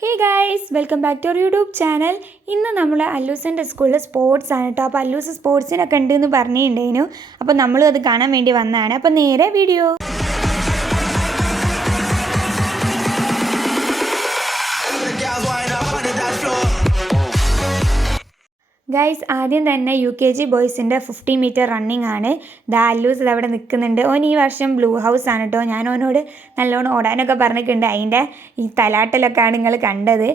Hey guys, welcome back to our YouTube channel. ഇന്ന് നമ്മൾ അല്ലൂസിൻ്റെ സ്കൂളിൽ സ്പോർട്സ് ആണ് കേട്ടോ. അപ്പോൾ അല്ലൂസ് സ്പോർട്സിനൊക്കെ ഉണ്ട് എന്ന് പറഞ്ഞിട്ടുണ്ടായിരുന്നു. അപ്പോൾ നമ്മളും അത് കാണാൻ വേണ്ടി വന്നതാണ്. അപ്പോൾ നേരെ വീഡിയോ. ഗൈസ്, ആദ്യം തന്നെ UKG ബോയ്സിൻ്റെ 50 മീറ്റർ റണ്ണിങ് ആണ്. അല്ലൂസ് ഇതവിടെ നിൽക്കുന്നുണ്ട്. ഓൻ ഈ വർഷം ബ്ലൂ ഹൗസ് ആണ് കേട്ടോ. ഞാൻ ഓനോട് നല്ലോണം ഓടാനൊക്കെ പറഞ്ഞിട്ടുണ്ട്. അതിൻ്റെ ഈ തലാട്ടലൊക്കെയാണ് നിങ്ങൾ കണ്ടത്.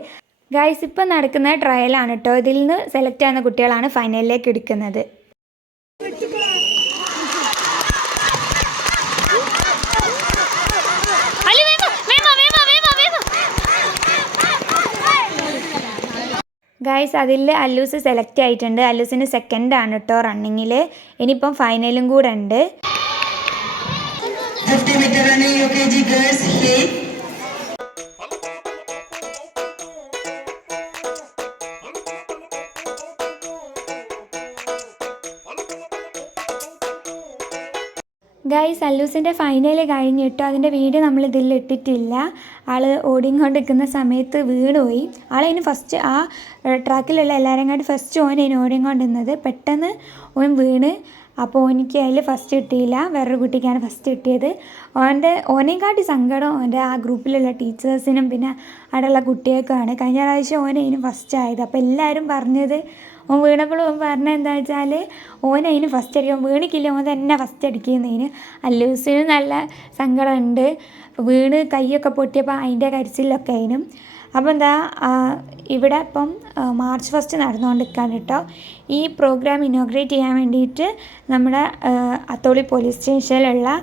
ഗൈസ്, ഇപ്പം നടക്കുന്ന ട്രയലാണ് കേട്ടോ. ഇതിൽ നിന്ന് സെലക്ട് ആവുന്ന കുട്ടികളാണ് ഫൈനലിലേക്ക് എടുക്കുന്നത്. ഗൈസ്, അതിൽ അല്ലൂസ് സെലക്ട് ആയിട്ടുണ്ട്. അല്ലൂസിന് സെക്കൻഡ് ആണ് കേട്ടോ റണ്ണിങ്ങിൽ. ഇനിയിപ്പം ഫൈനലും കൂടെ ഉണ്ട്. 50 meter running UKG girls heat. Guys, അല്ലൂസിൻ്റെ ഫൈനൽ കഴിഞ്ഞിട്ടോ. അതിൻ്റെ വീഡിയോ നമ്മൾ ഇതിൽ ഇട്ടിട്ടില്ല. ആൾ ഓടിക്കൊണ്ടിരിക്കുന്ന സമയത്ത് വീണുപോയി. ആളതിന് ഫസ്റ്റ് ആ ട്രാക്കിലുള്ള എല്ലാവരെയും കാട്ടി ഫസ്റ്റ് ഓനതിന് ഓടിക്കൊണ്ടിരുന്നത്. പെട്ടെന്ന് ഓൻ വീണ്. അപ്പോൾ എനിക്ക് അതിൽ ഫസ്റ്റ് കിട്ടിയില്ല. വേറൊരു കുട്ടിക്കാണ് ഫസ്റ്റ് കിട്ടിയത്. ഓനെക്കാട്ടി സങ്കടം ഓൻ്റെ ആ ഗ്രൂപ്പിലുള്ള ടീച്ചേഴ്സിനും പിന്നെ അവിടെയുള്ള കുട്ടികൾക്കാണ്. കഴിഞ്ഞ പ്രാവശ്യം ഓനതിന് ഫസ്റ്റ് ആയത്. അപ്പോൾ എല്ലാവരും പറഞ്ഞത്, ഓൻ വീണപ്പോൾ ഓൻ പറഞ്ഞത് എന്താ വെച്ചാൽ ഓനതിന് ഫസ്റ്റ് അടിക്കും, വീണിക്കില്ല ഓൻ തന്നെ ഫസ്റ്റ് അടിക്കുന്നതിന്. അല്ലൂസിന് നല്ല സങ്കടമുണ്ട്. വീണ് കൈയൊക്കെ പൊട്ടിയപ്പോൾ അതിൻ്റെ കരച്ചിലൊക്കെ അതിനും. അപ്പോൾ എന്താ ഇവിടെ ഇപ്പം മാർച്ച് 1 നടന്നുകൊണ്ടിരിക്കുകയാണ് കേട്ടോ. ഈ പ്രോഗ്രാം ഇനോഗ്രേറ്റ് ചെയ്യാൻ വേണ്ടിയിട്ട് നമ്മുടെ അത്തോളി പോലീസ് സ്റ്റേഷനിലുള്ള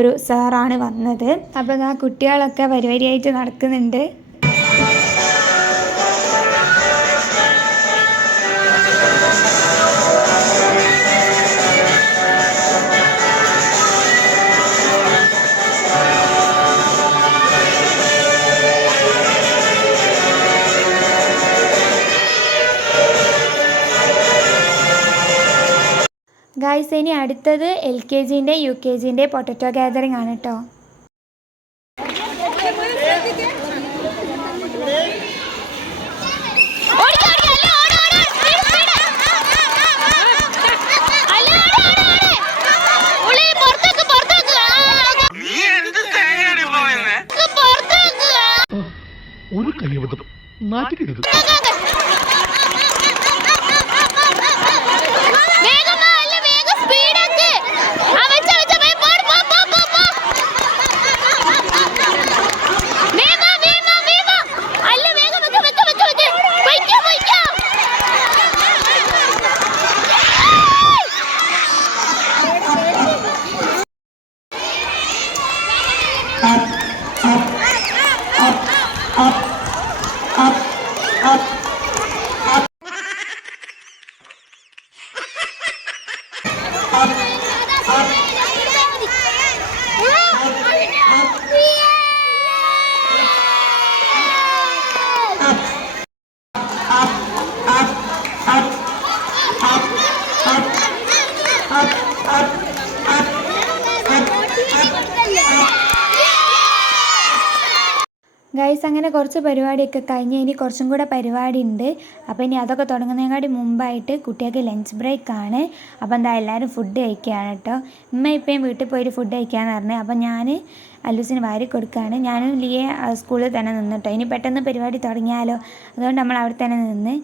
ഒരു സാറാണ് വന്നത്. അപ്പോൾ ആ കുട്ടികളൊക്കെ വരിവരിയായിട്ട് നടക്കുന്നുണ്ട്. ഗൈസ്, ഇനി അടുത്തത് LKGൻ്റെ UKGൻ്റെ പൊട്ടറ്റോ ഗാദറിംഗ് ആണ് കേട്ടോ. ഒരു കൈവതം നാട്ടിക്കരുത്. ഗൈസ്, അങ്ങനെ കുറച്ച് പരിപാടിയൊക്കെ കഴിഞ്ഞ് ഇനി കുറച്ചും കൂടെ പരിപാടി ഉണ്ട്. അപ്പോൾ ഇനി അതൊക്കെ തുടങ്ങുന്നതിനെക്കാട്ടി മുമ്പായിട്ട് കുട്ടികൾക്ക് ലഞ്ച് ബ്രേക്കാണ്. അപ്പോൾ എന്താ എല്ലാവരും ഫുഡ് കഴിക്കുകയാണ് കേട്ടോ. ഉമ്മ ഇപ്പം വീട്ടിൽ പോയിട്ട് ഫുഡ് കഴിക്കാമെന്ന് പറഞ്ഞു. അപ്പോൾ ഞാൻ അല്ലൂസിന് വാരി കൊടുക്കുകയാണ്. ഞാനും ലിയെ സ്കൂളിൽ തന്നെ നിന്നിട്ടോ. ഇനി പെട്ടെന്ന് പരിപാടി തുടങ്ങിയാലോ, അതുകൊണ്ട് നമ്മൾ അവിടെ തന്നെ നിന്ന്.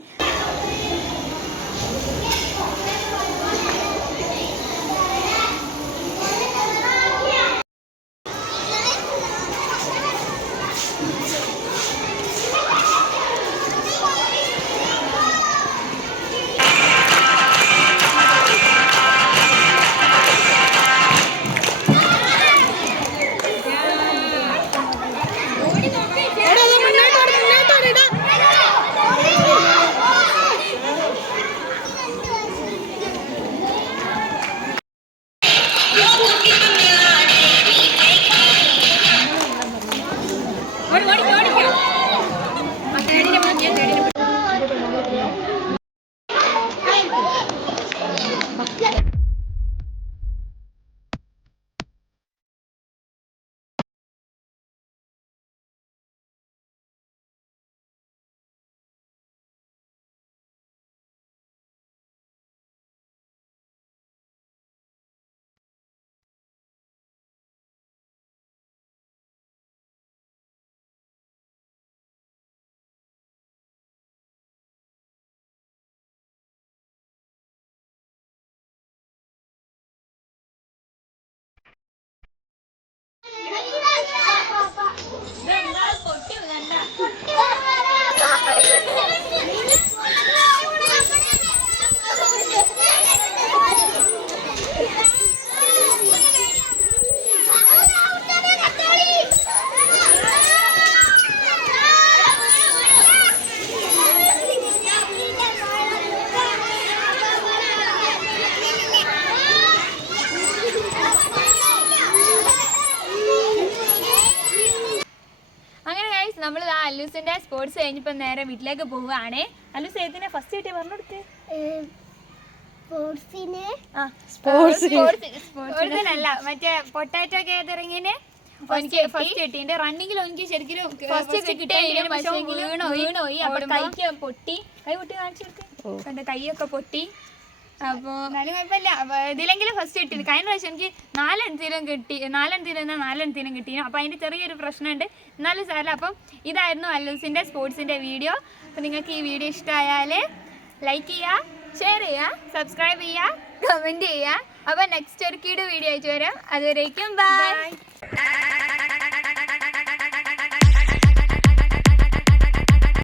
നമ്മൾ അല്ലൂസിന്റെ സ്പോർട്സ് കഴിഞ്ഞപ്പോൾ നേരെ വീട്ടിലേക്ക് പോവുകയാണ്. അല്ലൂസ് ഏതിനെ ഫസ്റ്റ് കിട്ടിയ പറഞ്ഞു കൊടുത്ത്? സ്പോർട്സിനല്ല, മറ്റേ പൊട്ടാറ്റോ ഗാദറിങ്ങിന് എനിക്ക് ഫസ്റ്റ് കിട്ടിയിട്ട്. റണ്ണിങ്ങിൽ എനിക്ക് ശരിക്കും ഫസ്റ്റ് വീണോയി. അപ്പൊ കൈക്ക് പൊട്ടി, കൈ പൊട്ടി കാണിച്ചു കൊടുത്ത്, എന്റെ കൈയൊക്കെ പൊട്ടി. അപ്പോൾ എന്നാലും കുഴപ്പമില്ല, ഇതിലെങ്കിലും ഫസ്റ്റ് കിട്ടിയത്. കഴിഞ്ഞ പ്രാവശ്യം എനിക്ക് നാലെണ്ണത്തിലും കിട്ടി. അപ്പോൾ അതിൻ്റെ ചെറിയൊരു പ്രശ്നമുണ്ട്, എന്നാലും സാരമില്ല. അപ്പം ഇതായിരുന്നു അല്ലൂസിൻ്റെ സ്പോർട്സിൻ്റെ വീഡിയോ. അപ്പോൾ നിങ്ങൾക്ക് ഈ വീഡിയോ ഇഷ്ടമായാൽ ലൈക്ക് ചെയ്യുക, ഷെയർ ചെയ്യുക, സബ്സ്ക്രൈബ് ചെയ്യുക, കമൻറ്റ് ചെയ്യുക. അപ്പോൾ നെക്സ്റ്റ് ഒരു വീഡിയോ ആയിട്ട് വരാം. അതുവരേക്കും ബൈ.